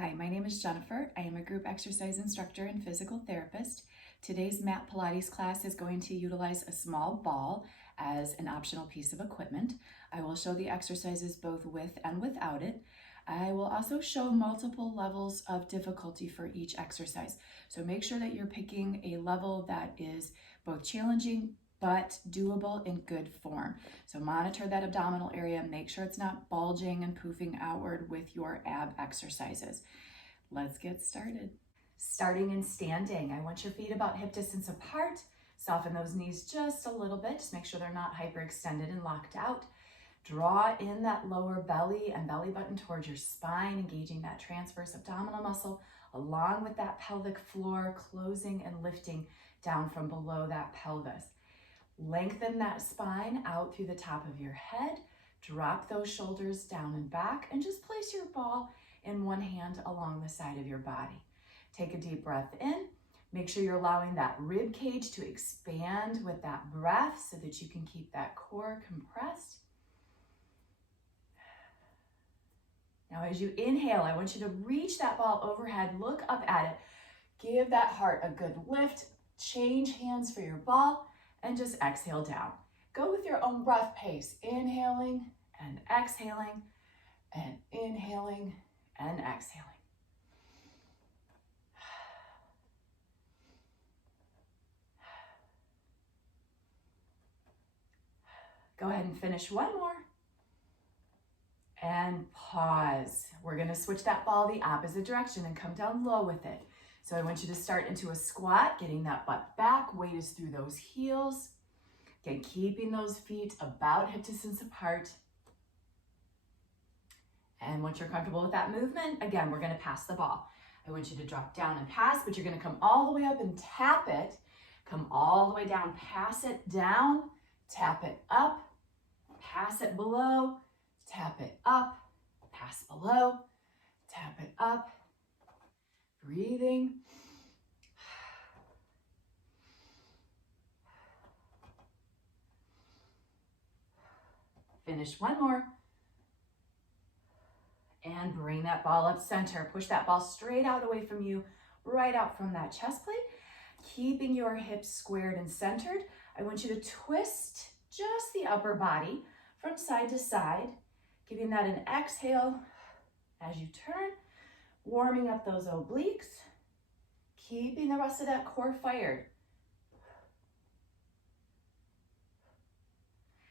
Hi, my name is Jennifer. I am a group exercise instructor and physical therapist. Today's mat Pilates class is going to utilize a small ball as an optional piece of equipment. I will show the exercises both with and without it. I will also show multiple levels of difficulty for each exercise. So make sure that you're picking a level that is both challenging but doable in good form. So monitor that abdominal area, make sure it's not bulging and poofing outward with your ab exercises. Let's get started. Starting in standing, I want your feet about hip distance apart. Soften those knees just a little bit, just make sure they're not hyperextended and locked out. Draw in that lower belly and belly button towards your spine, engaging that transverse abdominal muscle along with that pelvic floor, closing and lifting down from below that pelvis. Lengthen that spine out through the top of your head. Drop those shoulders down and back and just place your ball in one hand along the side of your body. Take a deep breath in. Make sure you're allowing that rib cage to expand with that breath so that you can keep that core compressed. Now as you inhale, I want you to reach that ball overhead, look up at it, give that heart a good lift, change hands for your ball, and just exhale down. Go with your own breath pace, inhaling and exhaling, and inhaling and exhaling. Go ahead and finish one more. And pause. We're gonna switch that ball the opposite direction and come down low with it. So I want you to start into a squat, getting that butt back, weight is through those heels. Again, keeping those feet about hip distance apart. And once you're comfortable with that movement, again, we're gonna pass the ball. I want you to drop down and pass, but you're gonna come all the way up and tap it. Come all the way down, pass it down, tap it up, pass it below, tap it up, pass below, tap it up. Breathing. Finish one more. And bring that ball up center. Push that ball straight out away from you, right out from that chest plate. Keeping your hips squared and centered. I want you to twist just the upper body from side to side, giving that an exhale as you turn. Warming up those obliques, keeping the rest of that core fired.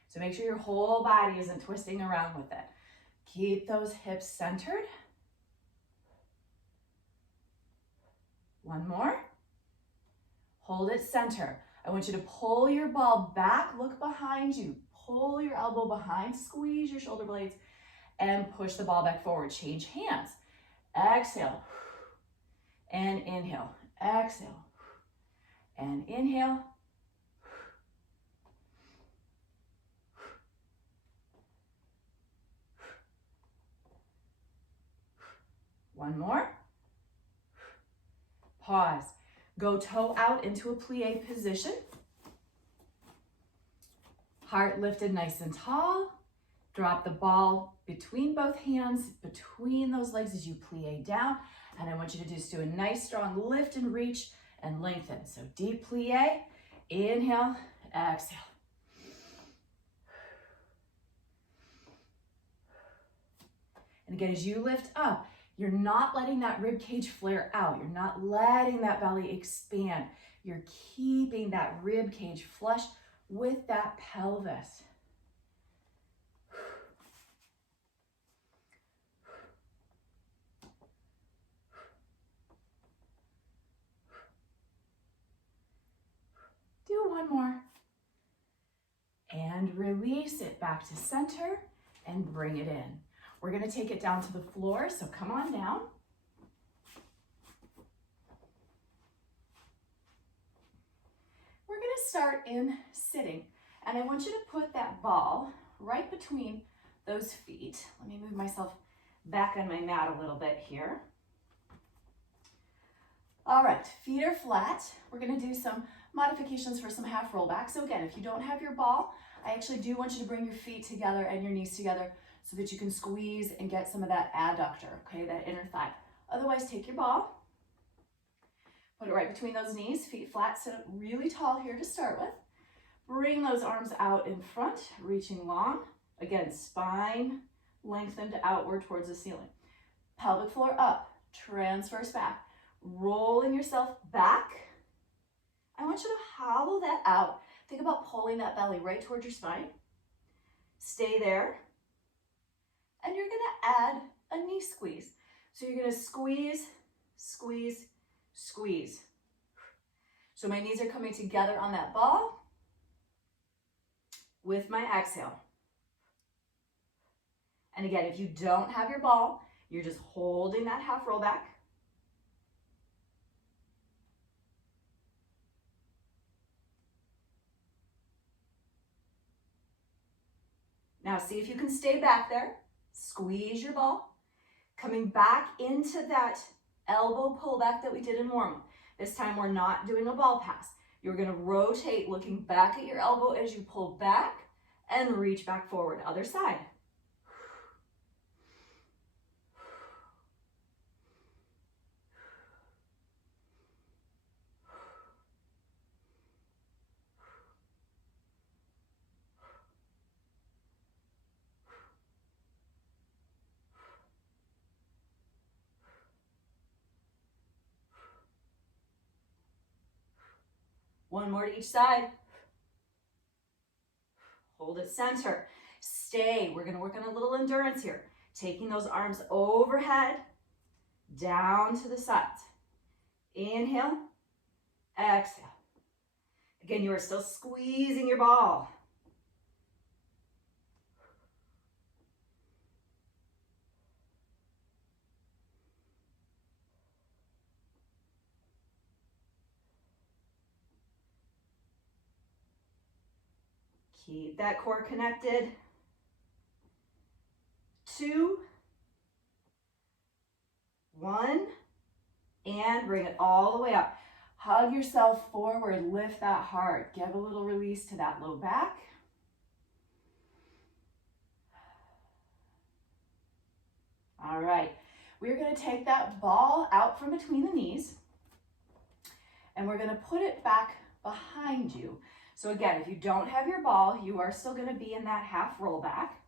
So make sure your whole body isn't twisting around with it. Keep those hips centered. One more. Hold it center. I want you to pull your ball back, look behind you, pull your elbow behind, squeeze your shoulder blades, and push the ball back forward. Change hands. Exhale and inhale, exhale and inhale. One more. Pause. Go toe out into a plie position. Heart lifted nice and tall. Drop the ball between both hands, between those legs as you plie down. And I want you to just do a nice strong lift and reach and lengthen. So deep plie, inhale, exhale. And again, as you lift up, you're not letting that rib cage flare out. You're not letting that belly expand. You're keeping that rib cage flush with that pelvis. Do one more. And release it back to center and bring it in. We're gonna take it down to the floor, so come on down. We're gonna start in sitting, and I want you to put that ball right between those feet. Let me move myself back on my mat a little bit here. All right, feet are flat. We're gonna do some modifications for some half rollback. So again, if you don't have your ball, I actually do want you to bring your feet together and your knees together so that you can squeeze and get some of that adductor, okay, that inner thigh. Otherwise, Otherwise, take your ball, put it right between those knees, feet flat, sit up really tall here to start with. Bring those arms out in front, reaching long. Again, spine lengthened outward towards the ceiling. Pelvic floor up, transverse back. Rolling yourself back. I want you to hollow that out. Think about pulling that belly right towards your spine. Stay there. And you're gonna add a knee squeeze. So you're gonna squeeze, squeeze, squeeze. So my knees are coming together on that ball with my exhale. And again, if you don't have your ball, you're just holding that half roll back. Now see if you can stay back there. Squeeze your ball. Coming back into that elbow pullback that we did in warm-up. This time we're not doing a ball pass. You're gonna rotate looking back at your elbow as you pull back and reach back forward. Other side. One more to each side. Hold it center. Stay. We're going to work on a little endurance here. Taking those arms overhead, down to the sides. Inhale, exhale. Again, you are still squeezing your ball. Keep that core connected. 2, 1, and bring it all the way up. Hug yourself forward, lift that heart. Give a little release to that low back. All right, we're gonna take that ball out from between the knees and we're gonna put it back behind you. So again, if you don't have your ball, you are still gonna be in that half roll back,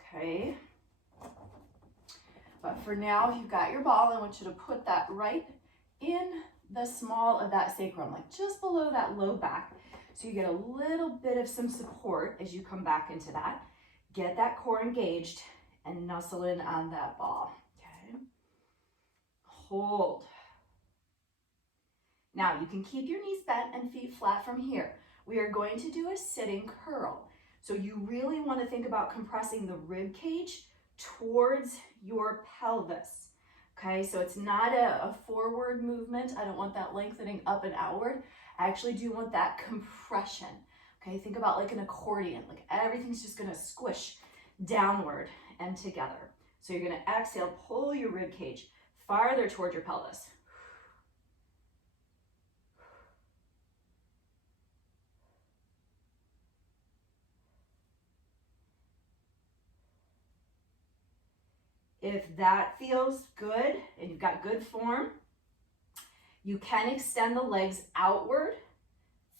okay? But for now, if you've got your ball, I want you to put that right in the small of that sacrum, like just below that low back. So you get a little bit of some support as you come back into that. Get that core engaged and nuzzle in on that ball, okay? Hold. Now you can keep your knees bent and feet flat from here. We are going to do a sitting curl. So you really want to think about compressing the rib cage towards your pelvis. Okay, so it's not a forward movement. I don't want that lengthening up and outward. I actually do want that compression. Okay, think about like an accordion, like everything's just gonna squish downward and together. So you're gonna exhale, pull your rib cage farther toward your pelvis. If that feels good and you've got good form, you can extend the legs outward,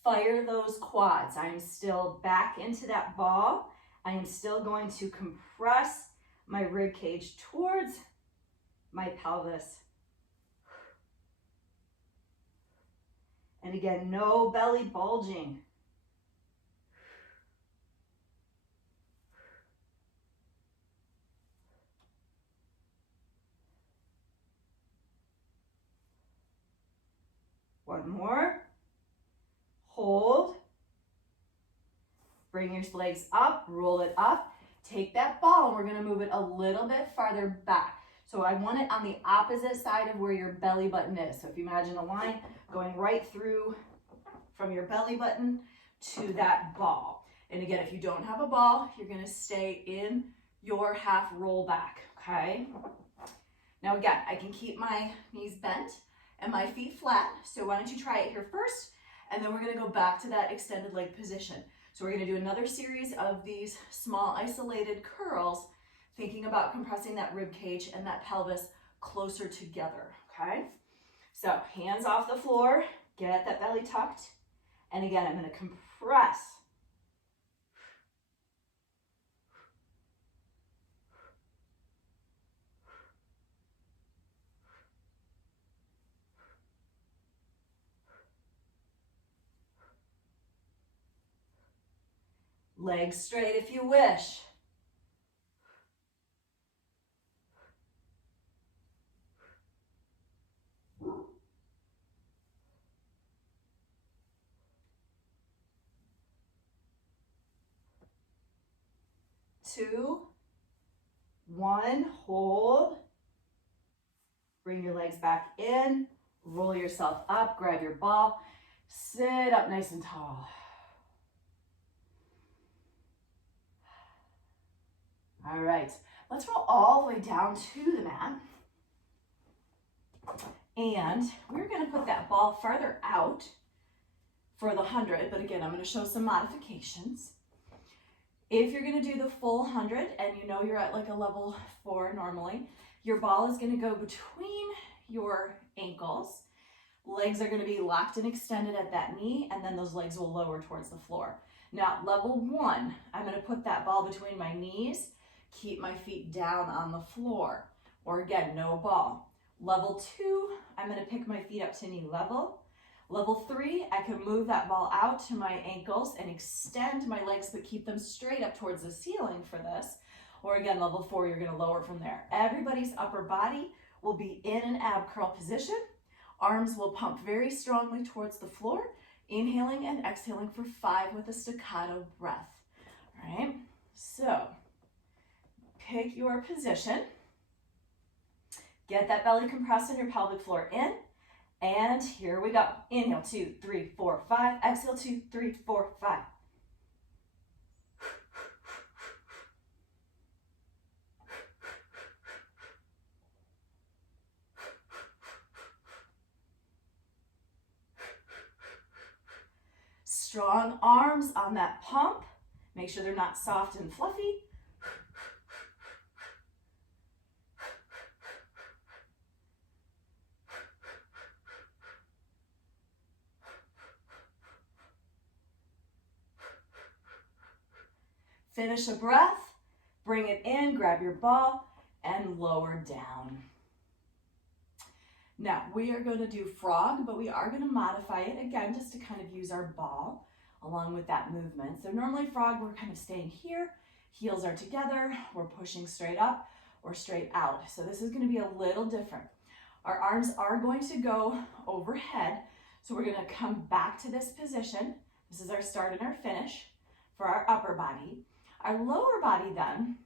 fire those quads. I am still back into that ball. I am still going to compress my rib cage towards my pelvis. And again, no belly bulging. One more. Hold. Bring your legs up, roll it up. Take that ball and we're gonna move it a little bit farther back. So I want it on the opposite side of where your belly button is. So if you imagine a line going right through from your belly button to that ball. And again, if you don't have a ball, you're gonna stay in your half roll back, okay? Now again, I can keep my knees bent and my feet flat. So why don't you try it here first, and then we're gonna go back to that extended leg position. So we're gonna do another series of these small isolated curls, thinking about compressing that rib cage and that pelvis closer together, okay? So hands off the floor, get that belly tucked. And again, I'm gonna compress. Legs straight if you wish. Two, one, hold. Bring your legs back in, roll yourself up, grab your ball, sit up nice and tall. All right, let's roll all the way down to the mat. And we're gonna put that ball farther out for the 100, but again, I'm gonna show some modifications. If you're gonna do the full 100 and you know you're at like a level 4 normally, your ball is gonna go between your ankles. Legs are gonna be locked and extended at that knee, and then those legs will lower towards the floor. Now, level 1, I'm gonna put that ball between my knees, keep my feet down on the floor, or again, no ball. Level 2, I'm gonna pick my feet up to knee level. Level 3, I can move that ball out to my ankles and extend my legs, but keep them straight up towards the ceiling for this. Or again, level 4, you're gonna lower from there. Everybody's upper body will be in an ab curl position. Arms will pump very strongly towards the floor, inhaling and exhaling for 5 with a staccato breath. All right, so pick your position. Get that belly compressed and your pelvic floor in. And here we go. Inhale, 2, 3, 4, 5. Exhale, 2, 3, 4, 5. Strong arms on that pump. Make sure they're not soft and fluffy. Finish a breath, bring it in, grab your ball, and lower down. Now, we are going to do frog, but we are going to modify it again just to kind of use our ball along with that movement. So normally frog, we're kind of staying here, heels are together, we're pushing straight up or straight out. So this is going to be a little different. Our arms are going to go overhead, so we're going to come back to this position. This is our start and our finish for our upper body. Our lower body then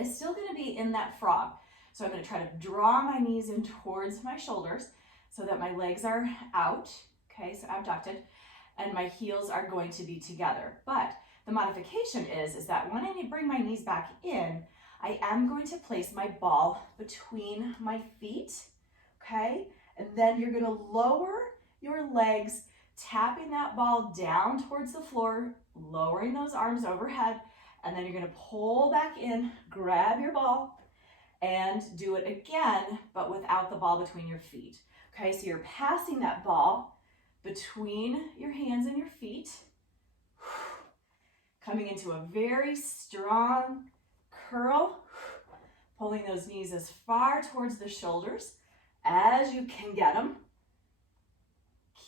is still going to be in that frog. So I'm going to try to draw my knees in towards my shoulders so that my legs are out, okay, so abducted, and my heels are going to be together. But the modification is that when I bring my knees back in, I am going to place my ball between my feet, okay? And then you're going to lower your legs, tapping that ball down towards the floor, lowering those arms overhead, and then you're going to pull back in, grab your ball, and do it again, but without the ball between your feet. Okay, so you're passing that ball between your hands and your feet, coming into a very strong curl, pulling those knees as far towards the shoulders as you can get them,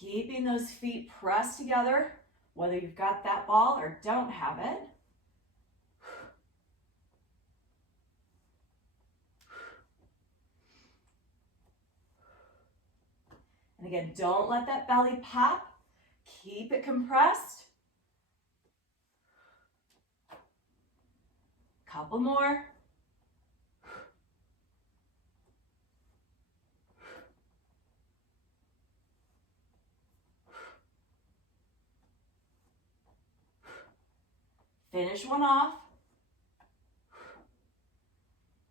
keeping those feet pressed together, whether you've got that ball or don't have it. And again, don't let that belly pop. Keep it compressed. Couple more. Finish one off.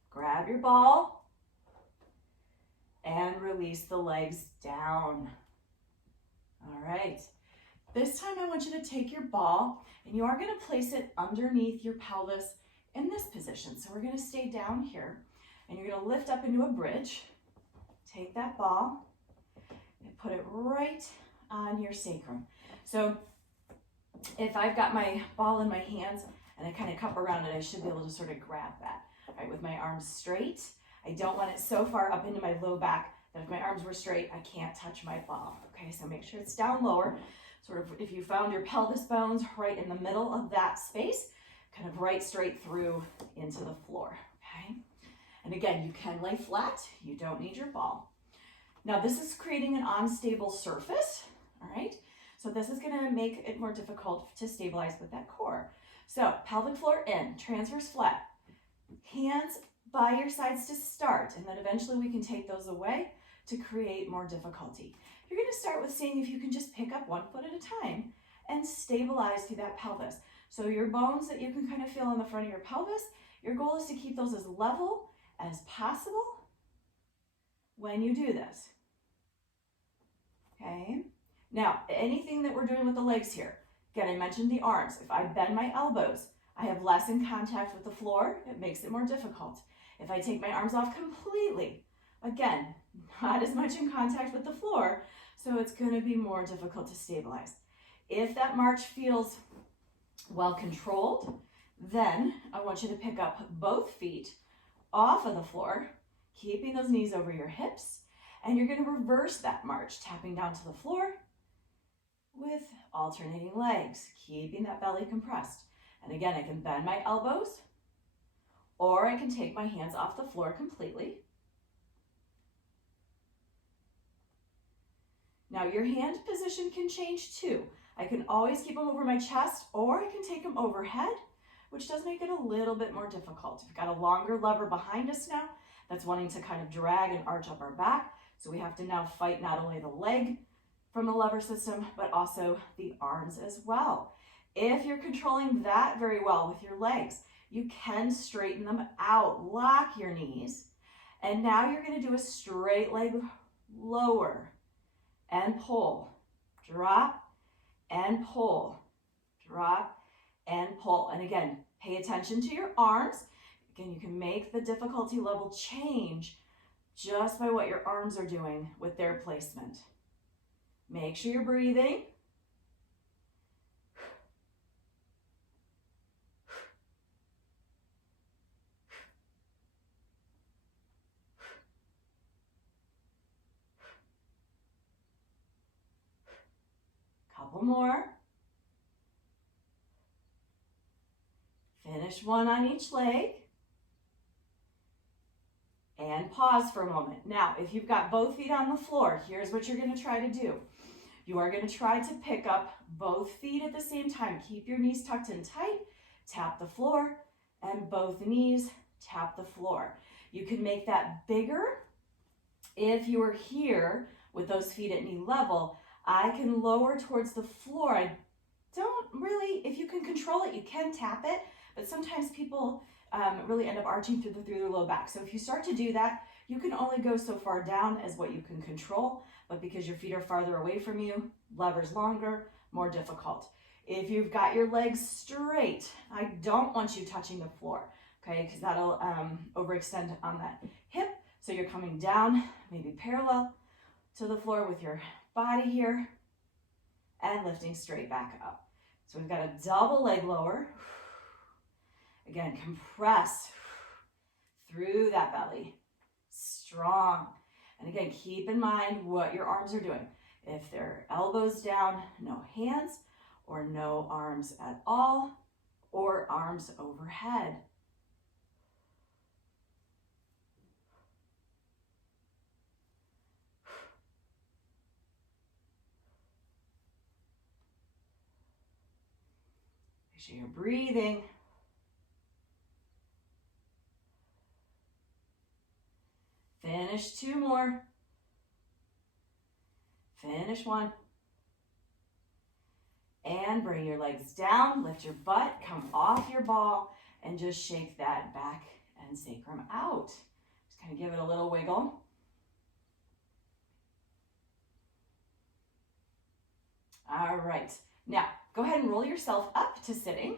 Grab your ball. And release the legs down. All right. This time I want you to take your ball and you are going to place it underneath your pelvis in this position. So we're going to stay down here. And you're gonna lift up into a bridge. Take that ball and put it right on your sacrum. So if I've got my ball in my hands and I kind of cup around it, I should be able to sort of grab that, right, with my arms straight. I don't want it so far up into my low back that if my arms were straight, I can't touch my ball. Okay, so make sure it's down lower. Sort of if you found your pelvis bones right in the middle of that space, kind of right straight through into the floor, okay? And again, you can lay flat. You don't need your ball. Now this is creating an unstable surface, all right? So this is gonna make it more difficult to stabilize with that core. So pelvic floor in, transverse flat, hands by your sides to start, and then eventually we can take those away to create more difficulty. You're gonna start with seeing if you can just pick up one foot at a time and stabilize through that pelvis. So your bones that you can kind of feel on the front of your pelvis, your goal is to keep those as level as possible when you do this, okay? Now, anything that we're doing with the legs here, again, I mentioned the arms. If I bend my elbows, I have less in contact with the floor. It makes it more difficult. If I take my arms off completely, again, not as much in contact with the floor, so it's going to be more difficult to stabilize. If that march feels well controlled, then I want you to pick up both feet off of the floor, keeping those knees over your hips, and you're going to reverse that march, tapping down to the floor with alternating legs, keeping that belly compressed. And again, I can bend my elbows, or I can take my hands off the floor completely. Now your hand position can change too. I can always keep them over my chest, or I can take them overhead, which does make it a little bit more difficult. We've got a longer lever behind us now that's wanting to kind of drag and arch up our back. So we have to now fight not only the leg from the lever system, but also the arms as well. If you're controlling that very well with your legs, you can straighten them out, lock your knees, and now you're going to do a straight leg lower and pull, drop and pull, drop and pull. And again, pay attention to your arms. Again, you can make the difficulty level change just by what your arms are doing with their placement. Make sure you're breathing. Couple more. Finish one on each leg. And pause for a moment. Now, if you've got both feet on the floor, here's what you're going to try to do. You are going to try to pick up both feet at the same time. Keep your knees tucked in tight, tap the floor, and both knees tap the floor. You can make that bigger. If you are here with those feet at knee level, I can lower towards the floor. I don't really, if you can control it, you can tap it, but sometimes people really end up arching through their low back. So if you start to do that, you can only go so far down as what you can control, but because your feet are farther away from you, lever's longer, more difficult. If you've got your legs straight, I don't want you touching the floor, okay, because that'll overextend on that hip. So you're coming down, maybe parallel to the floor with your body here, and lifting straight back up. So we've got a double leg lower. Again, compress through that belly, strong. And again, keep in mind what your arms are doing. If they're elbows down, no hands, or no arms at all, or arms overhead. Make sure you're breathing. Finish two more. Finish one. And bring your legs down, lift your butt, come off your ball, and just shake that back and sacrum out. Just kind of give it a little wiggle. All right, now go ahead and roll yourself up to sitting,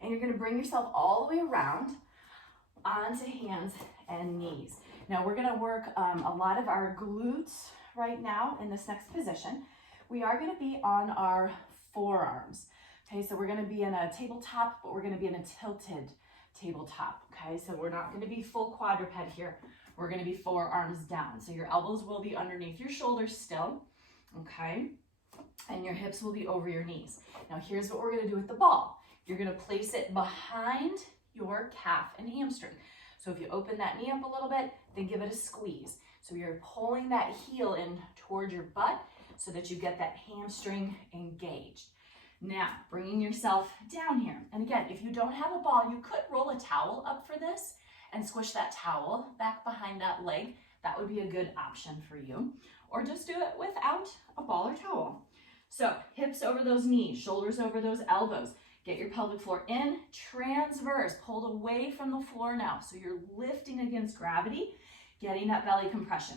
and you're gonna bring yourself all the way around onto hands and knees. Now we're gonna work a lot of our glutes right now in this next position. We are gonna be on our forearms. Okay, so we're gonna be in a tabletop, but we're gonna be in a tilted tabletop. Okay, so we're not gonna be full quadruped here. We're gonna be forearms down. So your elbows will be underneath your shoulders still, okay? And your hips will be over your knees. Now here's what we're gonna do with the ball. You're gonna place it behind your calf and hamstring. So if you open that knee up a little bit, then give it a squeeze. So you're pulling that heel in toward your butt so that you get that hamstring engaged. Now, bringing yourself down here. And again, if you don't have a ball, you could roll a towel up for this and squish that towel back behind that leg. That would be a good option for you. Or just do it without a ball or towel. So hips over those knees, shoulders over those elbows. Get your pelvic floor in, transverse, pulled away from the floor now. So you're lifting against gravity, getting that belly compression.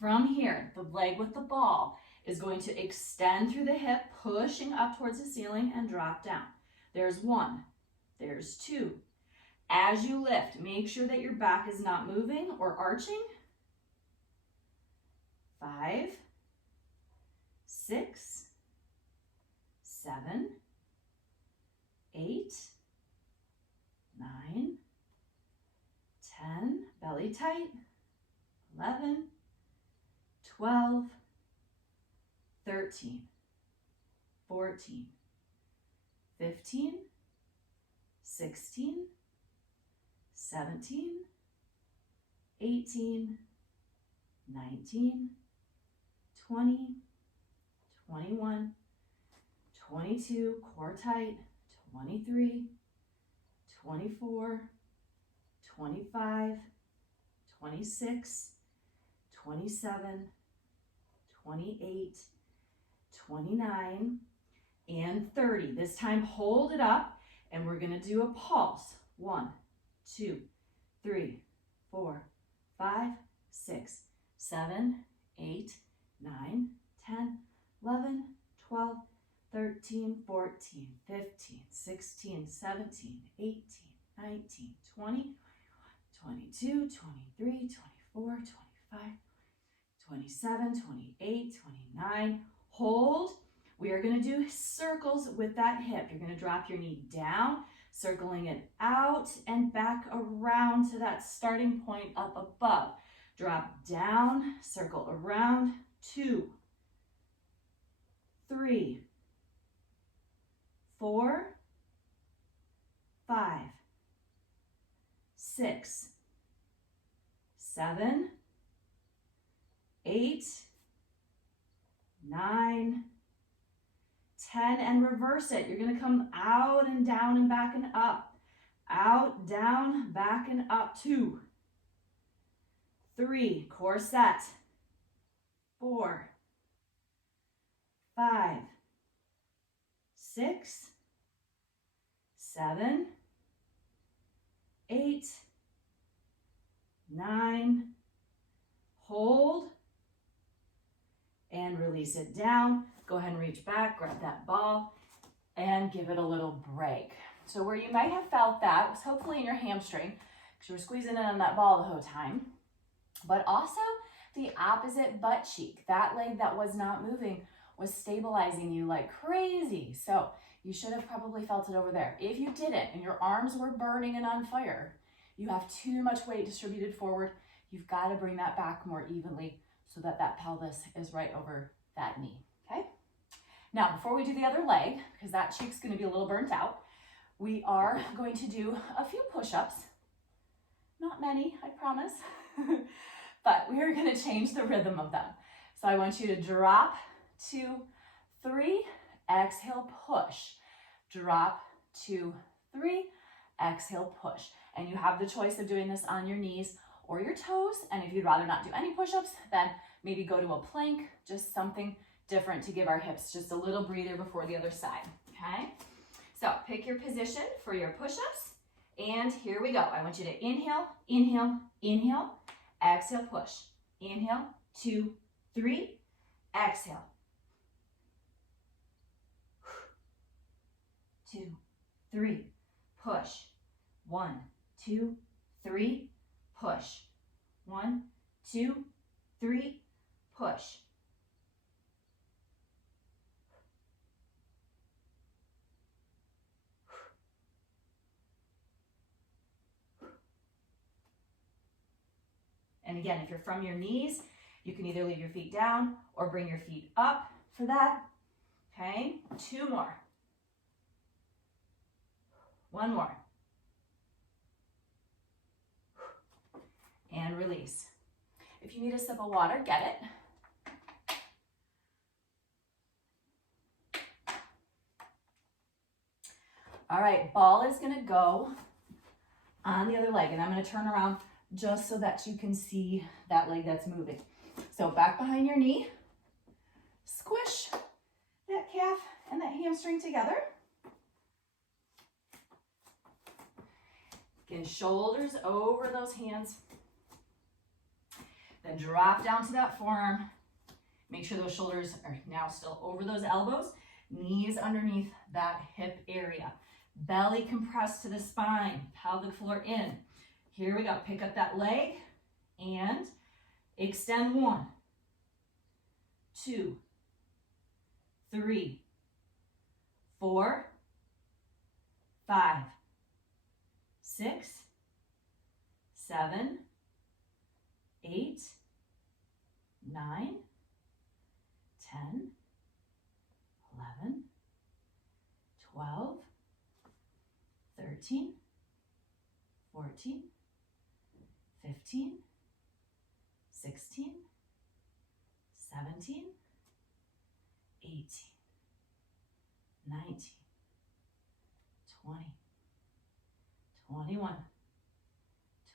From here, the leg with the ball is going to extend through the hip, pushing up towards the ceiling and drop down. There's one, there's two. As you lift, make sure that your back is not moving or arching. 5, 6, 7, 8, 9, 10, belly tight, 11, 12, 13, 14, 15, 16, 17, 18, 19, 20, 21, 22, core tight, 23, 24, 25, 26, 27, 28, 29, and 30. This time hold it up and we're gonna do a pulse. 1, 2, 3, 4, 5, 6, 7, 8, 9, 10, 11, 12, 13, 14, 15, 16, 17, 18, 19, 20, 22, 23, 24, 25, 27, 28, 29. Hold. We are going to do circles with that hip. You're going to drop your knee down, circling it out and back around to that starting point up above. Drop down, circle around. 2, 3, 4, 5, 6, 7, 8, 9, 10, and reverse it. You're going to come out and down and back and up. Out, down, back and up. 2, 3, core set. 4, 5, 6, 7, 8, 9, hold, and release it down. Go ahead and reach back, grab that ball, and give it a little break. So where you might have felt that was hopefully in your hamstring, because you were squeezing in on that ball the whole time, but also the opposite butt cheek. That leg that was not moving was stabilizing you like crazy. So you should have probably felt it over there. If you didn't and your arms were burning and on fire, you have too much weight distributed forward. You've got to bring that back more evenly so that that pelvis is right over that knee, okay? Now, before we do the other leg, because that cheek's going to be a little burnt out, we are going to do a few push-ups. Not many, I promise, but we are going to change the rhythm of them. So I want you to drop, 2, 3, exhale, push. Drop, 2, 3, exhale, push. And you have the choice of doing this on your knees or your toes. And if you'd rather not do any push-ups, then maybe go to a plank, just something different to give our hips just a little breather before the other side, okay? So pick your position for your push-ups, and here we go. I want you to inhale, inhale, inhale, exhale, push. Inhale, 2, 3, exhale. 2, 3, push. 1, 2, 3, push. 1, 2, 3, push. And again, if you're from your knees, you can either leave your feet down or bring your feet up for that. Okay, 2 more. 1 more. And release. If you need a sip of water, get it. All right, ball is gonna go on the other leg, and I'm gonna turn around just so that you can see that leg that's moving. So back behind your knee, squish that calf and that hamstring together. Again, shoulders over those hands. Then drop down to that forearm. Make sure those shoulders are now still over those elbows. Knees underneath that hip area. Belly compressed to the spine. Pelvic floor in. Here we go. Pick up that leg and extend. 1, 2, 3, 4, 5, 6, 7, 8, 9, 10, 11, 12, 13, 14, 15, 16, 17, 18, 19, 20, 21,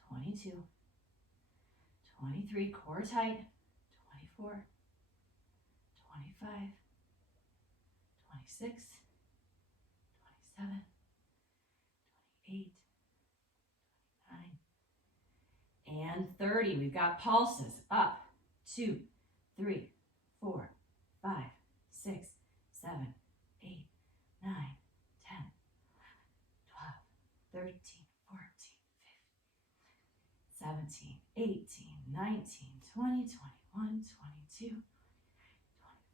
22, 23, core tight, 24, 25, 26, 27, 28, 29, and 30. We've got pulses. Up, 2, 3, 4, 5, 6, 7, 8, 9, 10, 12, 13, 14, 15, 17, 18, 19, 20, 21, 22,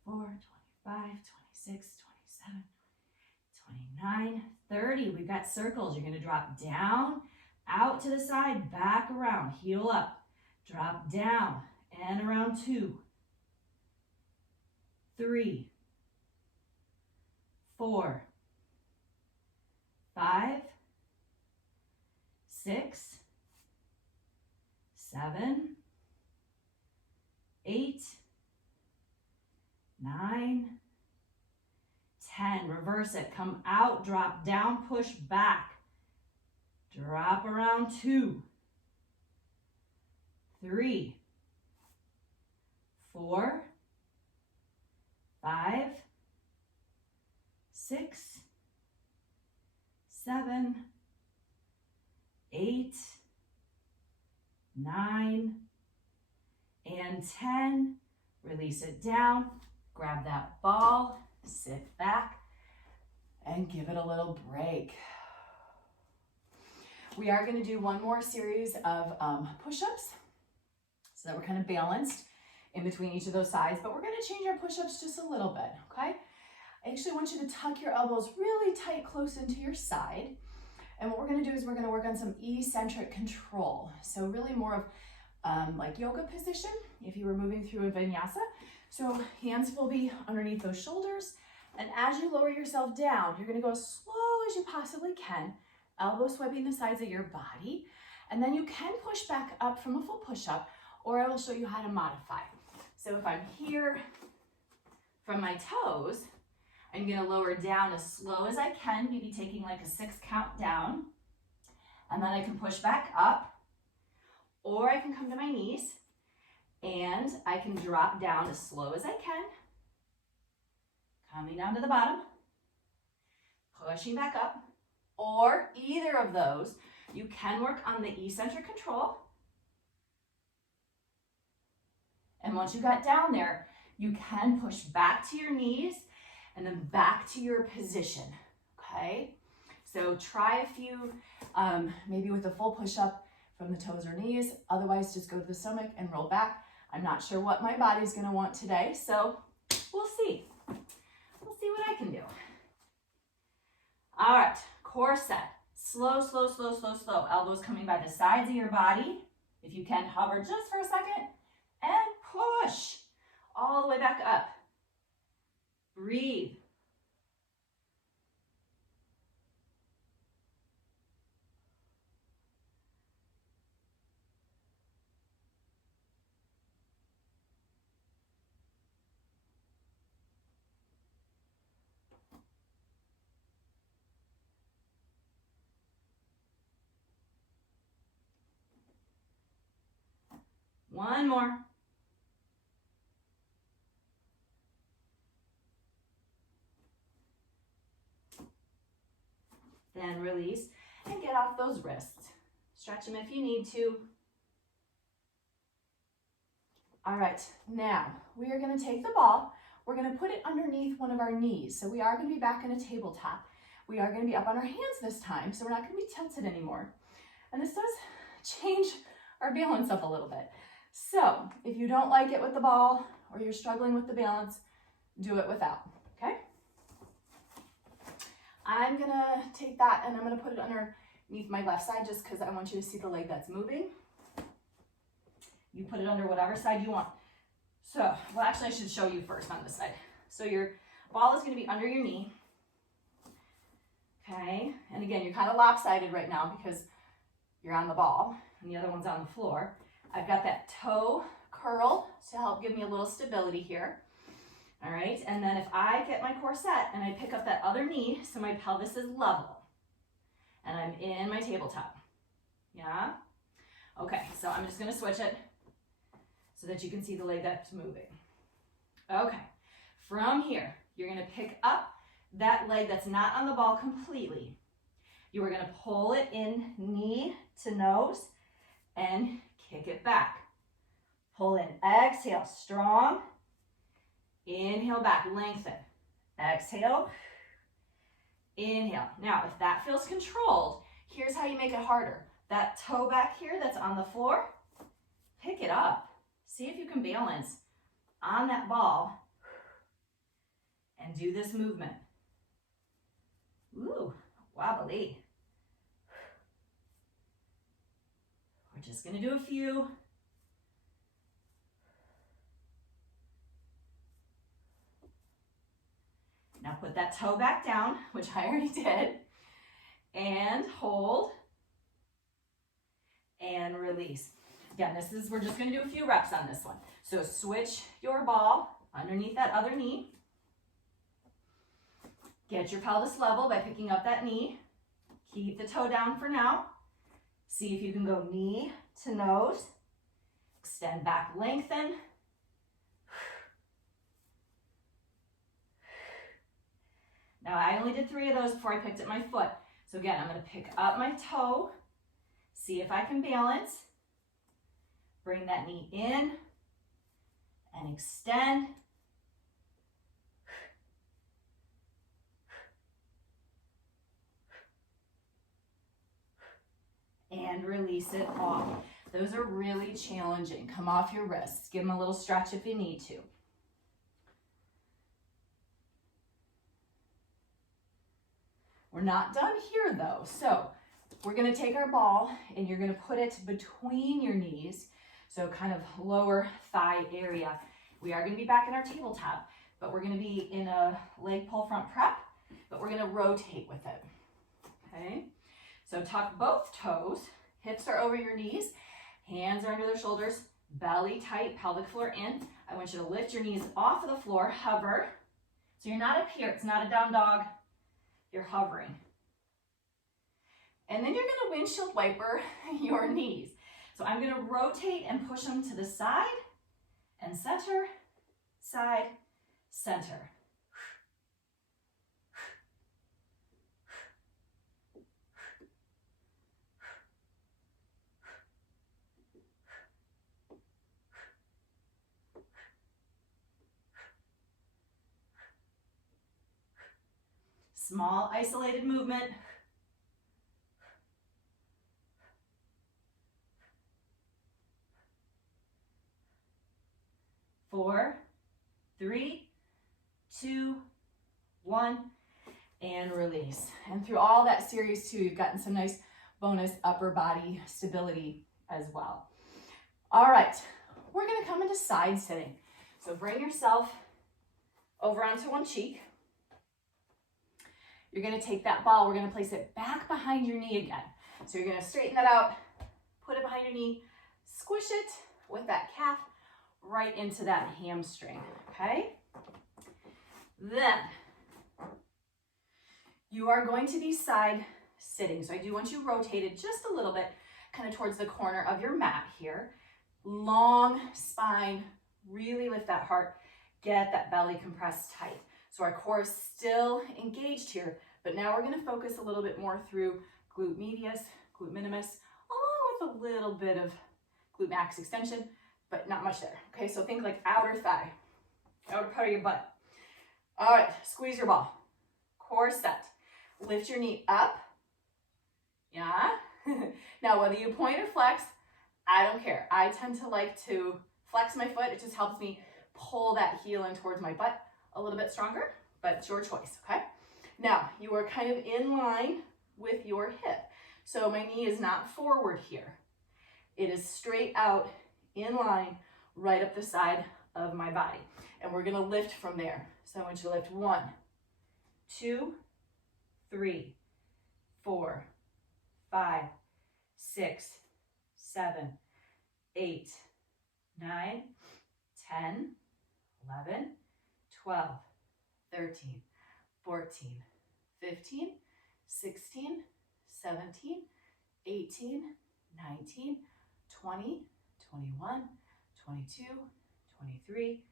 24, 25, 26, 27, 29, 30. We've got circles. You're going to drop down, out to the side, back around, heel up, drop down and around. 2, 3, 4, 5, 6, 7, 8, 9, 10. Reverse it. Come out, drop down, push back. Drop around. 2, 3, 4, 5, 6, 7, 8, 9, and 10. Release it down. Grab that ball, sit back, and give it a little break. We are going to do one more series of push-ups so that we're kind of balanced in between each of those sides, but we're going to change our push-ups just a little bit, okay? I actually want you to tuck your elbows really tight close into your side. And what we're going to do is we're going to work on some eccentric control. So really more of like yoga position if you were moving through a vinyasa. So hands will be underneath those shoulders. And as you lower yourself down, you're going to go as slow as you possibly can, elbows swiping the sides of your body. And then you can push back up from a full push-up, or I will show you how to modify. So if I'm here from my toes, I'm going to lower down as slow as I can, maybe taking like a 6 count down. And then I can push back up, or I can come to my knees and I can drop down as slow as I can. Coming down to the bottom, pushing back up, or either of those. You can work on the eccentric control. And once you got down there, you can push back to your knees and then back to your position, okay? So try a few, maybe with a full push-up from the toes or knees. Otherwise, just go to the stomach and roll back. I'm not sure what my body's gonna want today, so we'll see. We'll see what I can do. All right, core set. Slow, slow, slow, slow, slow. Elbows coming by the sides of your body. If you can, hover just for a second and push all the way back up. Breathe. One more. Then release and get off those wrists. Stretch them if you need to. All right, now we are going to take the ball. We're going to put it underneath one of our knees. So we are going to be back in a tabletop. We are going to be up on our hands this time, so we're not going to be tilted anymore. And this does change our balance up a little bit. So if you don't like it with the ball or you're struggling with the balance, do it without, okay? I'm gonna take that and I'm gonna put it underneath my left side just because I want you to see the leg that's moving. You put it under whatever side you want. So, well, actually I should show you first on this side. So your ball is gonna be under your knee, okay? And again, you're kind of lopsided right now because you're on the ball and the other one's on the floor. I've got that toe curl to help give me a little stability here. All right, and then if I get my core set and I pick up that other knee so my pelvis is level and I'm in my tabletop, yeah? Okay, so I'm just gonna switch it so that you can see the leg that's moving. Okay, from here, you're gonna pick up that leg that's not on the ball completely. You are gonna pull it in knee to nose and kick it back. Pull in, exhale, strong. Inhale back, lengthen. Exhale, inhale. Now, if that feels controlled, here's how you make it harder. That toe back here that's on the floor, pick it up. See if you can balance on that ball and do this movement. Ooh, wobbly. We're just gonna do a few. Now put that toe back down, which I already did, and hold, and release. Again, we're just gonna do a few reps on this one. So switch your ball underneath that other knee. Get your pelvis level by picking up that knee. Keep the toe down for now. See if you can go knee to nose. Extend back, lengthen. Now I only did 3 of those before I picked up my foot. So again, I'm gonna pick up my toe, see if I can balance. Bring that knee in and extend. And release it off. Those are really challenging. Come off your wrists. Give them a little stretch if you need to. We're not done here though. So we're gonna take our ball and you're gonna put it between your knees. So kind of lower thigh area. We are gonna be back in our tabletop, but we're gonna be in a leg pull front prep, but we're gonna rotate with it, okay? So tuck both toes, hips are over your knees, hands are under their shoulders, belly tight, pelvic floor in. I want you to lift your knees off of the floor, hover. So you're not up here, it's not a down dog, you're hovering. And then you're gonna windshield wiper your knees. So I'm gonna rotate and push them to the side and center, side, center. Small isolated movement. 4, 3, 2, 1, and release. And through all that series too, you've gotten some nice bonus upper body stability as well. All right, we're gonna come into side sitting. So bring yourself over onto one cheek. You're gonna take that ball, we're gonna place it back behind your knee again. So you're gonna straighten that out, put it behind your knee, squish it with that calf right into that hamstring, okay? Then you are going to be side sitting. So I do want you rotated just a little bit, kind of towards the corner of your mat here. Long spine, really lift that heart, get that belly compressed tight. So our core is still engaged here, but now we're gonna focus a little bit more through glute medius, glute minimus, along with a little bit of glute max extension, but not much there. Okay, so think like outer thigh, outer part of your butt. All right, squeeze your ball, core set. Lift your knee up, yeah? Now, whether you point or flex, I don't care. I tend to like to flex my foot. It just helps me pull that heel in towards my butt a little bit stronger, but it's your choice, okay? Now, you are kind of in line with your hip. So my knee is not forward here. It is straight out, in line, right up the side of my body. And we're gonna lift from there. So I want you to lift 1, 2, 3, 4, 5, 6, 7, 8, 9, 10, 11, 12, 13, 14, 15, 16, 17, 18, 19, 20, 21, 22, 23,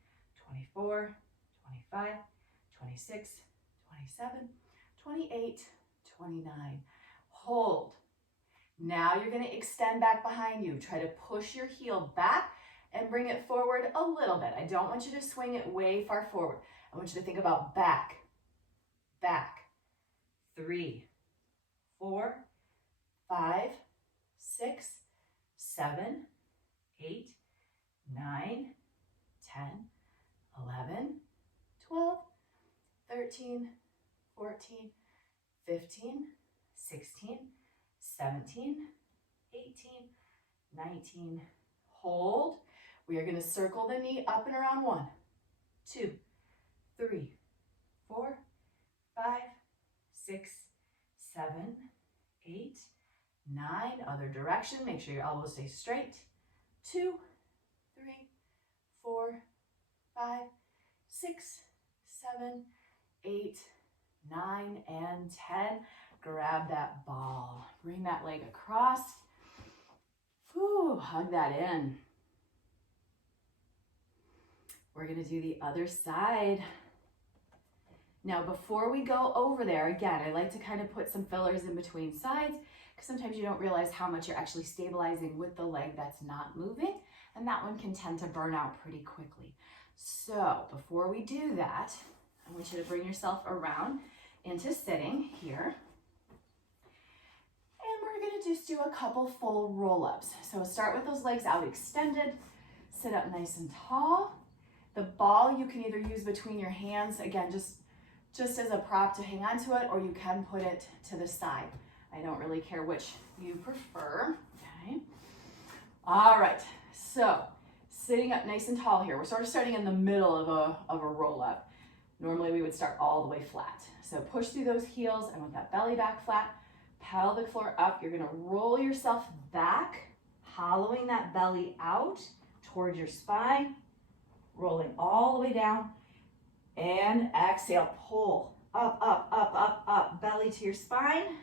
24, 25, 26, 27, 28, 29. Hold. Now you're going to extend back behind you. Try to push your heel back and bring it forward a little bit. I don't want you to swing it way far forward. I want you to think about back, back. 3, 4, 5, 6, 7, 8, 9, 10, 11, 12, 13, 14, 15, 16, 17, 18, 19. Hold. We are going to circle the knee up and around 1, 2, 3, 4, 5, 6, 7, 8, 9. Other direction. Make sure your elbows stay straight. 2, 3, 4, 5, 6, 7, 8, 9, and 10. Grab that ball. Bring that leg across. Whew, hug that in. We're going to do the other side. Now, before we go over there, again, I like to kind of put some fillers in between sides because sometimes you don't realize how much you're actually stabilizing with the leg that's not moving, and that one can tend to burn out pretty quickly. So before we do that, I want you to bring yourself around into sitting here. And we're going to just do a couple full roll-ups. So start with those legs out extended, sit up nice and tall. The ball you can either use between your hands, again, just as a prop to hang onto it, or you can put it to the side. I don't really care which you prefer, okay? All right, so sitting up nice and tall here. We're sort of starting in the middle of a roll-up. Normally we would start all the way flat. So push through those heels. I want that belly back flat, pelvic floor up. You're gonna roll yourself back, hollowing that belly out towards your spine, rolling all the way down, and exhale, pull up, up, up, up, up, belly to your spine.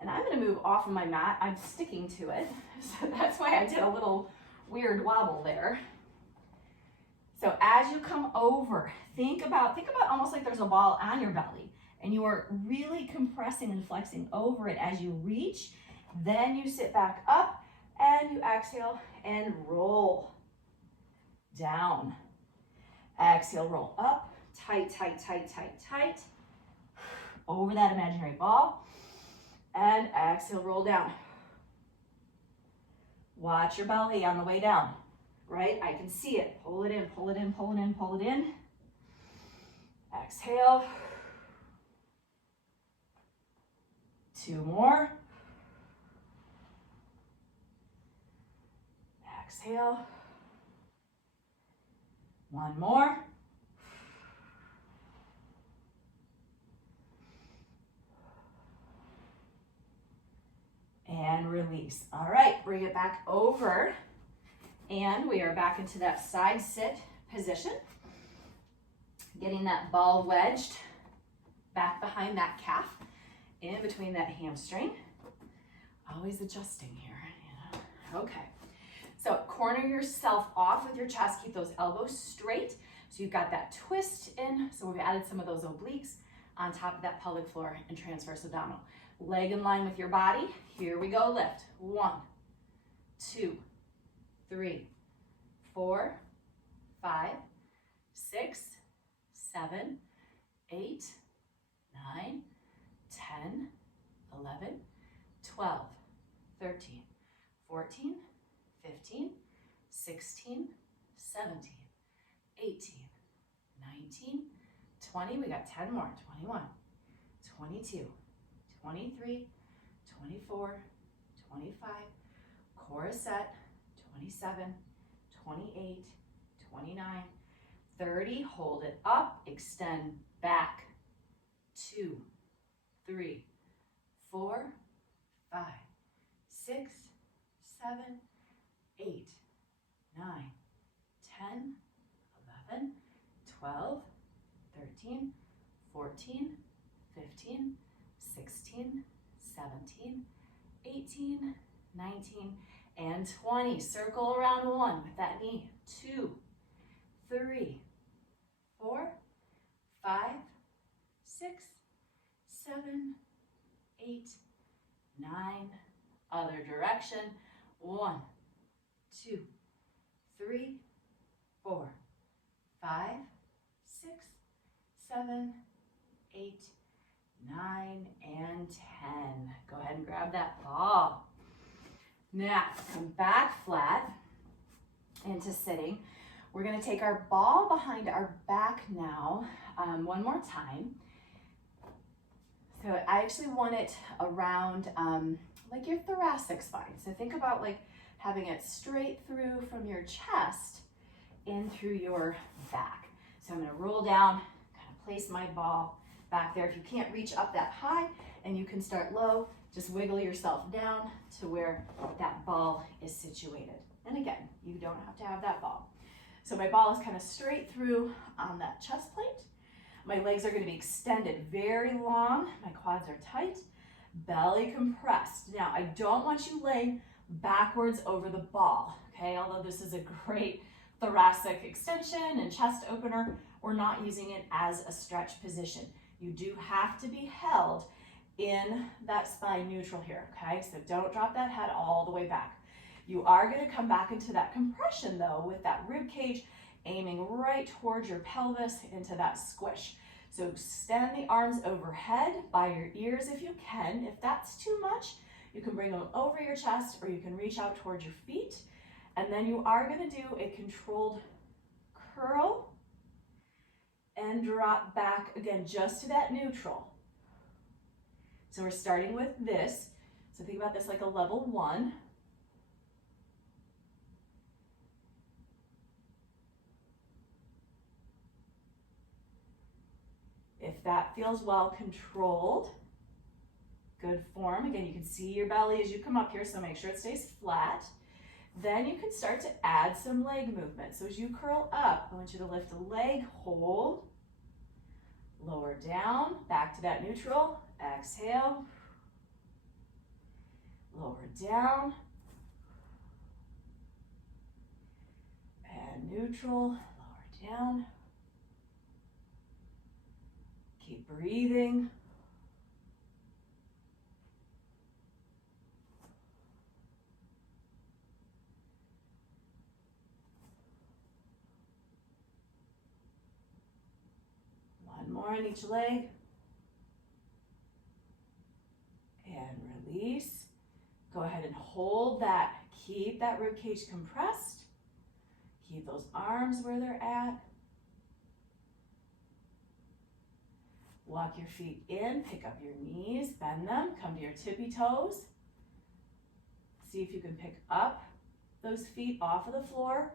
And I'm gonna move off of my mat. I'm sticking to it, so that's why I did a little weird wobble there. So as you come over, think about almost like there's a ball on your belly, and you are really compressing and flexing over it as you reach. Then you sit back up, and you exhale and roll down. Exhale, roll up, tight, tight, tight, tight, tight, over that imaginary ball, and exhale, roll down. Watch your belly on the way down. right? I can see it. Pull it in, pull it in, pull it in, pull it in. Exhale. 2 more. Exhale. 1 more. And release. All right, bring it back over. And we are back into that side sit position. Getting that ball wedged back behind that calf, in between that hamstring. Always adjusting here, you know. Okay, so corner yourself off with your chest. Keep those elbows straight. So you've got that twist in. So we've added some of those obliques on top of that pelvic floor and transverse abdominal. Leg in line with your body. Here we go, lift. 1, 2, 3, 4, 5, 6, 7, 8, 9, 10, 11, 12, 13, 14, 15, 16, 17, 18, 19, 20. We got 10 more. 21, 22, 23, 24, 25, core set, 27, 28, 29, 30. Hold it up, extend back. 2, 3, 4, 5, 6, 7, 8, 9, 10, 11, 12, 13, 14, 15, 16, 17, 18, 19, and 20. Circle around 1 with that knee. 2, 3, 4, 5, 6, 7, 8, 9. Other direction. 1, 2, 3, 4, 5, 6, 7, 8, 9, and 10. Go ahead and grab that ball. Now, come back flat into sitting. We're going to take our ball behind our back now, one more time. So I actually want it around like your thoracic spine. So think about like having it straight through from your chest in through your back. So I'm going to roll down, kind of place my ball back there. If you can't reach up that high and you can start low, just wiggle yourself down to where that ball is situated. And again, you don't have to have that ball. So my ball is kind of straight through on that chest plate. My legs are going to be extended very long. My quads are tight, belly compressed. Now, I don't want you laying backwards over the ball, okay? Although this is a great thoracic extension and chest opener, we're not using it as a stretch position. You do have to be held in that spine neutral here, okay? So don't drop that head all the way back. You are going to come back into that compression though with that rib cage aiming right towards your pelvis into that squish. So extend the arms overhead by your ears if you can. If that's too much, you can bring them over your chest or you can reach out towards your feet. And then you are going to do a controlled curl and drop back again just to that neutral. So we're starting with this. So think about this like a level 1. If that feels well controlled, good form. Again, you can see your belly as you come up here, so make sure it stays flat. Then you can start to add some leg movement. So as you curl up, I want you to lift the leg, hold, lower down, back to that neutral, exhale, lower down, and neutral, lower down. Keep breathing. One more on each leg. And release. Go ahead and hold that. Keep that rib cage compressed. arms where they're at. Walk your feet in, pick up your knees, bend them, come to your tippy toes. See if you can pick up those feet off of the floor.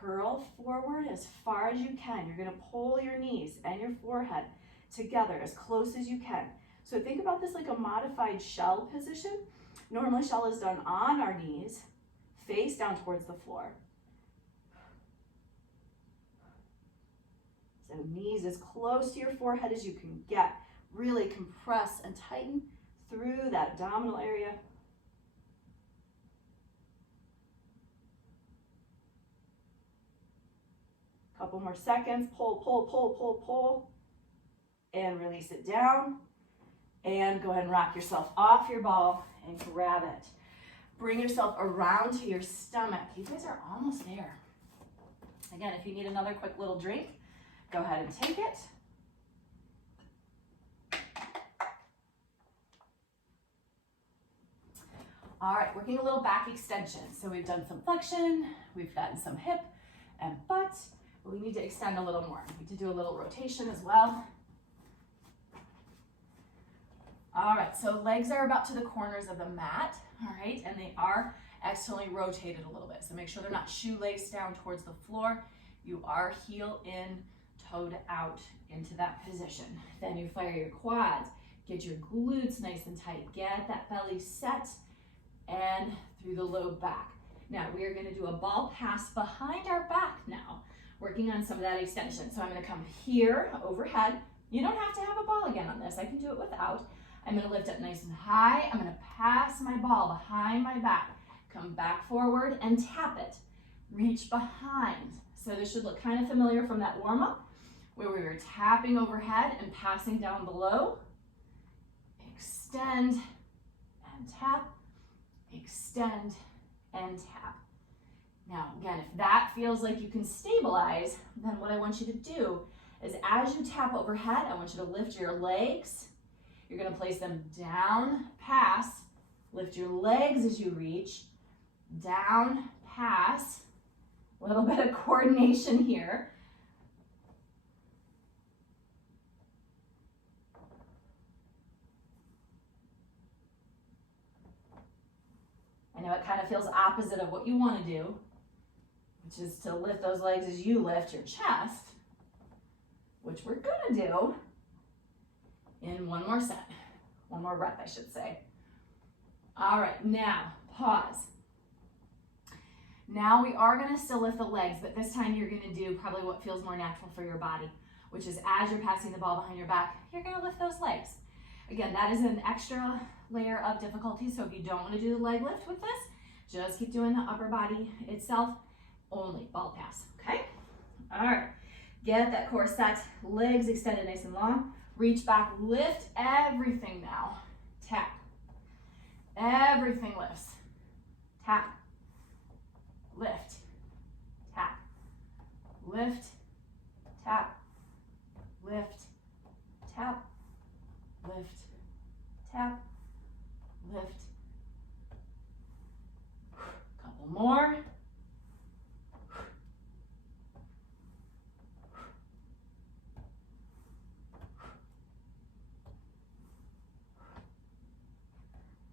Curl forward as far as you can. You're gonna pull your knees and your forehead together as close as you can. So think about this like a modified shell position. Normally shell is done on our knees, face down towards the floor. So knees as close to your forehead as you can get. Really compress and tighten through that abdominal area. Couple more seconds. Pull, pull, pull, pull, pull. And release it down. And go ahead and rock yourself off your ball and grab it. Bring yourself around to your stomach. You guys are almost there. Again, if you need another quick little drink, go ahead and take it. All right, working a little back extension. So we've done some flexion, we've done some hip and butt, but we need to extend a little more. We need to do a little rotation as well. All right, so legs are about to the corners of the mat, all right, and they are externally rotated a little bit. So make sure they're not shoelace down towards the floor. You are heel in, toed out into that position. Then you fire your quads, get your glutes nice and tight, get that belly set and through the low back. Now we are gonna do a ball pass behind our back now, working on some of that extension. So I'm gonna come here overhead. You don't have to have a ball again on this. I can do it without. I'm gonna lift up nice and high. I'm gonna pass my ball behind my back. Come back forward and tap it. Reach behind. So this should look kind of familiar from that warm up where we were tapping overhead and passing down below. Extend and tap, extend and tap. Now, again, if that feels like you can stabilize, then what I want you to do is as you tap overhead, I want you to lift your legs. You're gonna place them down, pass, lift your legs as you reach, down, pass, a little bit of coordination here. I know it kind of feels opposite of what you want to do, which is to lift those legs as you lift your chest, which we're gonna do in one more set, one more breath, I should say. All right, now pause. Now we are gonna still lift the legs, but this time you're gonna do probably what feels more natural for your body, which is as you're passing the ball behind your back, you're gonna lift those legs. Again, that is an extra layer of difficulty, so if you don't wanna do the leg lift with this, just keep doing the upper body itself, only ball pass, okay? All right, get that core set, legs extended nice and long, reach back, lift everything now, tap. Everything lifts, tap, lift, tap, lift, tap, lift, tap, lift, tap, lift. Couple more.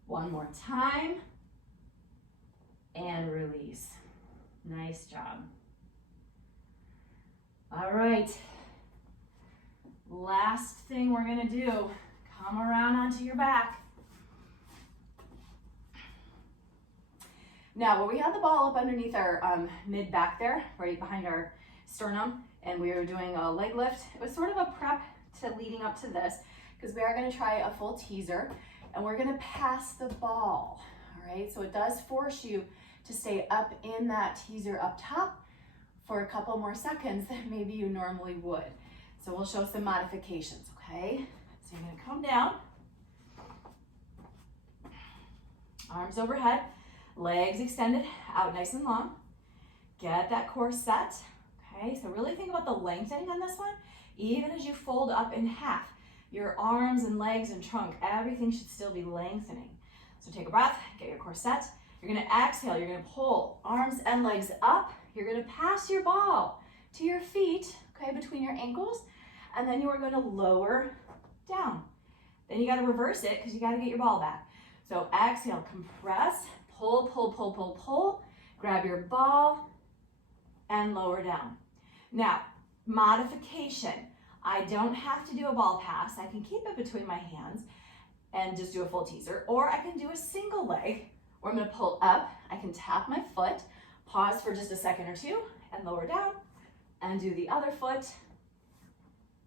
One more time. And release. Nice job. All right. Last thing we're gonna do, come around onto your back. Now, where we had the ball up underneath our mid back there, right behind our sternum, and we were doing a leg lift, it was sort of a prep to leading up to this, because we are gonna try a full teaser, and we're gonna pass the ball, all right? So it does force you to stay up in that teaser up top for a couple more seconds than maybe you normally would. So we'll show some modifications, okay? So you're gonna come down, arms overhead, legs extended out nice and long. Get that core set, okay? So really think about the lengthening on this one. Even as you fold up in half, your arms and legs and trunk, everything should still be lengthening. So take a breath, get your core set. You're gonna exhale, you're gonna pull arms and legs up. You're gonna pass your ball to your feet, okay, between your ankles, and then you are gonna lower down. Then you gotta reverse it because you gotta get your ball back. So exhale, compress, pull, pull, pull, pull, pull, grab your ball, and lower down. Now, modification. I don't have to do a ball pass. I can keep it between my hands and just do a full teaser, or I can do a single leg where I'm gonna pull up, I can tap my foot, pause for just a second or two, and lower down, and do the other foot,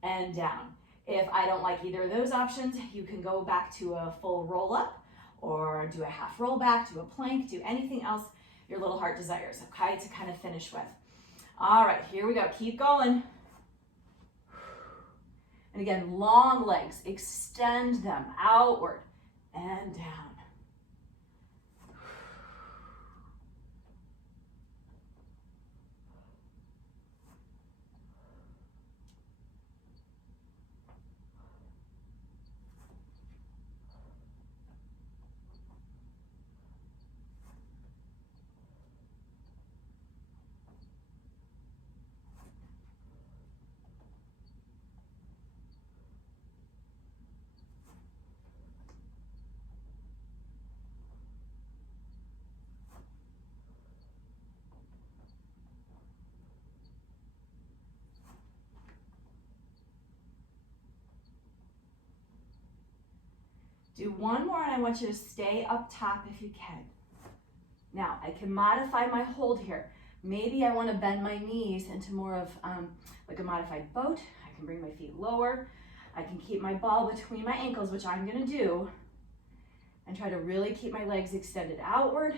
and down. If I don't like either of those options, you can go back to a full roll up, or do a half roll back, do a plank, do anything else your little heart desires, okay, to kind of finish with. All right, here we go, keep going. And again, long legs, extend them outward and down. Do one more and I want you to stay up top if you can. Now, I can modify my hold here. Maybe I want to bend my knees into more of like a modified boat. I can bring my feet lower. I can keep my ball between my ankles, which I'm going to do, and try to really keep my legs extended outward,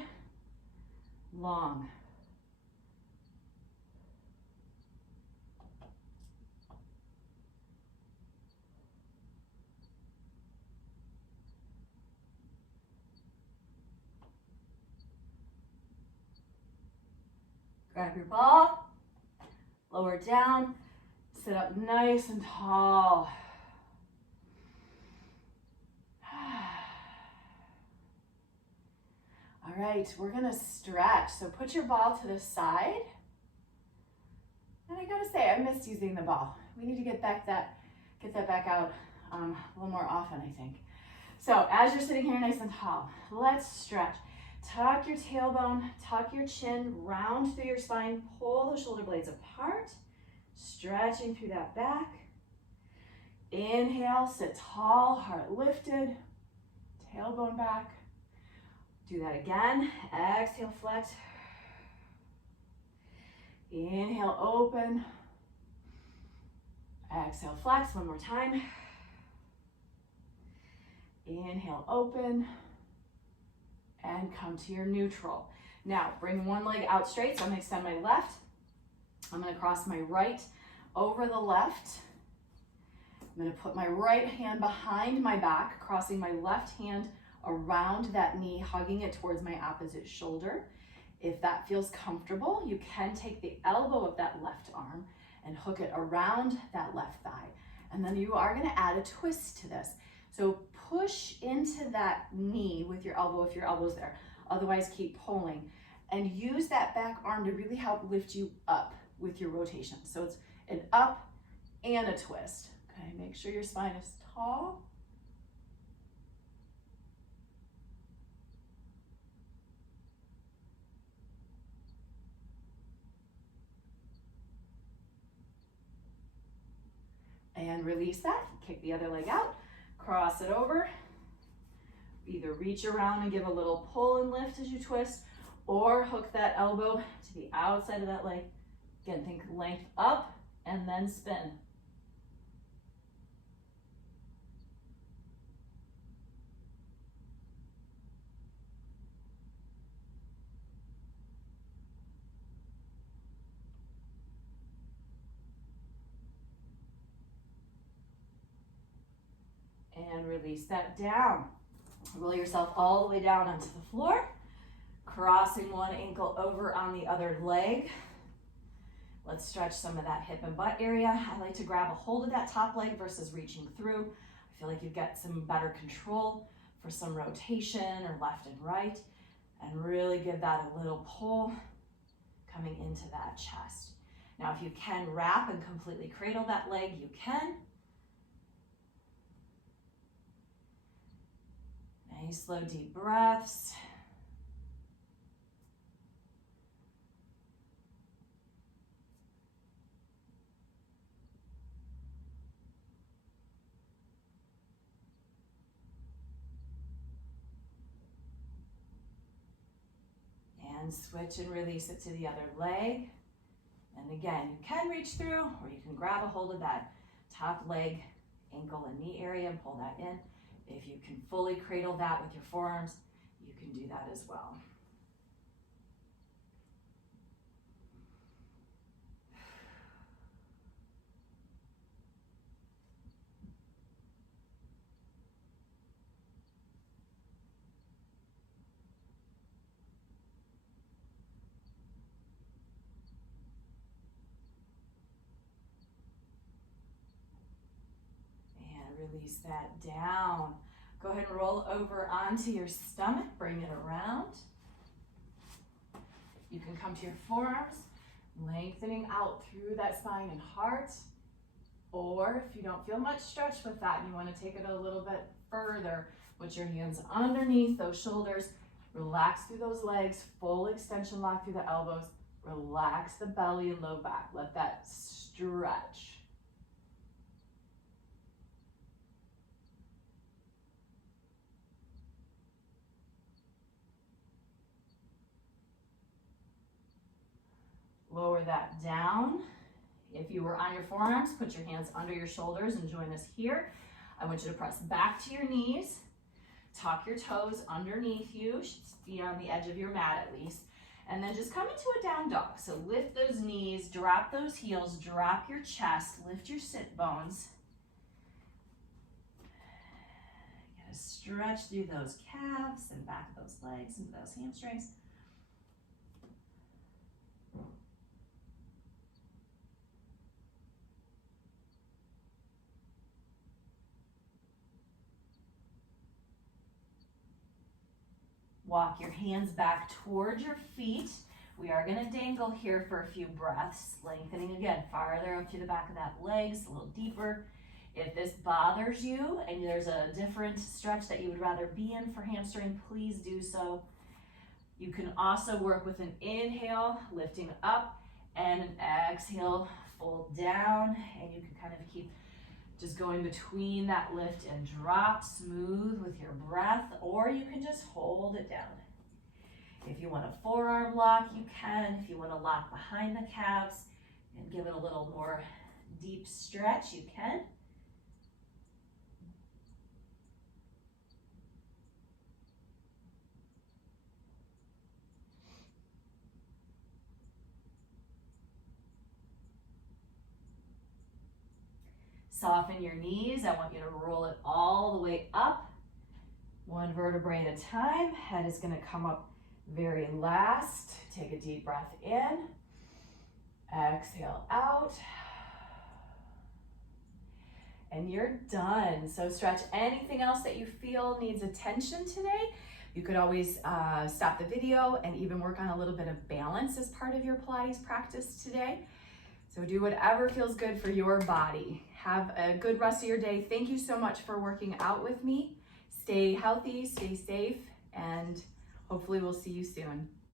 long. Grab your ball, lower down, sit up nice and tall. All right, we're gonna stretch. So put your ball to the side. And I gotta say, I missed using the ball. We need to get that back out a little more often, I think. So as you're sitting here nice and tall, let's stretch. Tuck your tailbone, tuck your chin, round through your spine, pull the shoulder blades apart, stretching through that back. Inhale, sit tall, heart lifted, tailbone back. Do that again. Exhale, flex. Inhale, open. Exhale, flex. One more time. Inhale, open. And come to your neutral. Now, bring one leg out straight. So I'm gonna extend my left. I'm gonna cross my right over the left. I'm gonna put my right hand behind my back, crossing my left hand around that knee, hugging it towards my opposite shoulder. If that feels comfortable, you can take the elbow of that left arm and hook it around that left thigh. And then you are gonna add a twist to this. So push into that knee with your elbow if your elbow's there. Otherwise, keep pulling. And use that back arm to really help lift you up with your rotation. So it's an up and a twist. Okay, make sure your spine is tall. And release that, kick the other leg out, cross it over. Either reach around and give a little pull and lift as you twist, or hook that elbow to the outside of that leg. Again, think length up and then spin. And release that down. Roll yourself all the way down onto the floor, crossing one ankle over on the other leg. Let's stretch some of that hip and butt area. I like to grab a hold of that top leg versus reaching through. I feel like you get some better control for some rotation or left and right, and really give that a little pull. coming into that chest. Now, if you can wrap and completely cradle that leg, you can. Nice, slow, deep breaths. And switch and release it to the other leg. And again, you can reach through, or you can grab a hold of that top leg, ankle and knee area and pull that in. If you can fully cradle that with your forearms, you can do that as well. Release that down. Go ahead and roll over onto your stomach. Bring it around. You can come to your forearms, lengthening out through that spine and heart. Or if you don't feel much stretch with that and you want to take it a little bit further, put your hands underneath those shoulders. Relax through those legs. Full extension lock through the elbows. Relax the belly and low back. Let that stretch. Lower that down. If you were on your forearms, put your hands under your shoulders and join us here. I want you to press back to your knees. Tuck your toes underneath you. Should be on the edge of your mat at least. And then just come into a down dog. So lift those knees, drop those heels, drop your chest, lift your sit bones. You gotta stretch through those calves and back of those legs into those hamstrings. Walk your hands back towards your feet. We are going to dangle here for a few breaths, lengthening again farther up to the back of that legs, a little deeper. If this bothers you and there's a different stretch that you would rather be in for hamstring, please do so. You can also work with an inhale, lifting up, and an exhale, fold down, and you can kind of keep just going between that lift and drop, smooth with your breath, or you can just hold it down. If you want a forearm lock, you can. If you want to lock behind the calves and give it a little more deep stretch, you can. Soften your knees. I want you to roll it all the way up, one vertebrae at a time. Head is going to come up very last. Take a deep breath in. Exhale out. And you're done. So stretch anything else that you feel needs attention today. You could always stop the video and even work on a little bit of balance as part of your Pilates practice today. So do whatever feels good for your body. Have a good rest of your day. Thank you so much for working out with me. Stay healthy, stay safe, and hopefully we'll see you soon.